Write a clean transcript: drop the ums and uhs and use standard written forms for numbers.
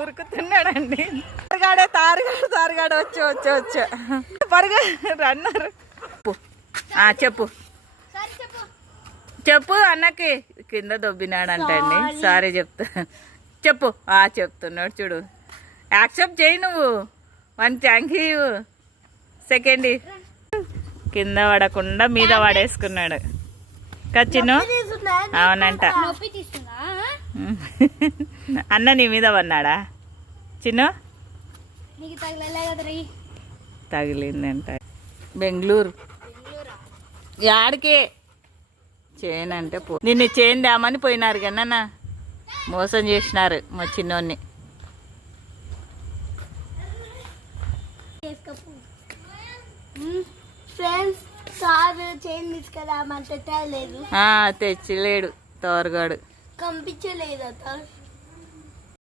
ఉరుకుతున్నాడండి. తారుగాడు వచ్చి పరుగు రన్నర్. చెప్పు చెప్పు అన్నకి కింద దొబ్బినాడంటండి. సారీ చెప్పు. చెప్తున్నాడు చూడు. యాక్సెప్ట్ చేయి నువ్వు. 1 థ్యాంక్ యూ. సెకండ్ కింద పడకుండా మీద పడేసుకున్నాడు కచ్చిను. అవునంట. అన్న నీ మీద పన్నాడా చిన్ను? తగిలిందంట. బెంగళూరు యాడికి చైన్ అంటే నిన్ను చైన్ దామని పోయినారు కన్నా మోసం చేసినారు మా చిన్నోన్ని. తెచ్చలేడు తోరగాడు. కంపించలేదు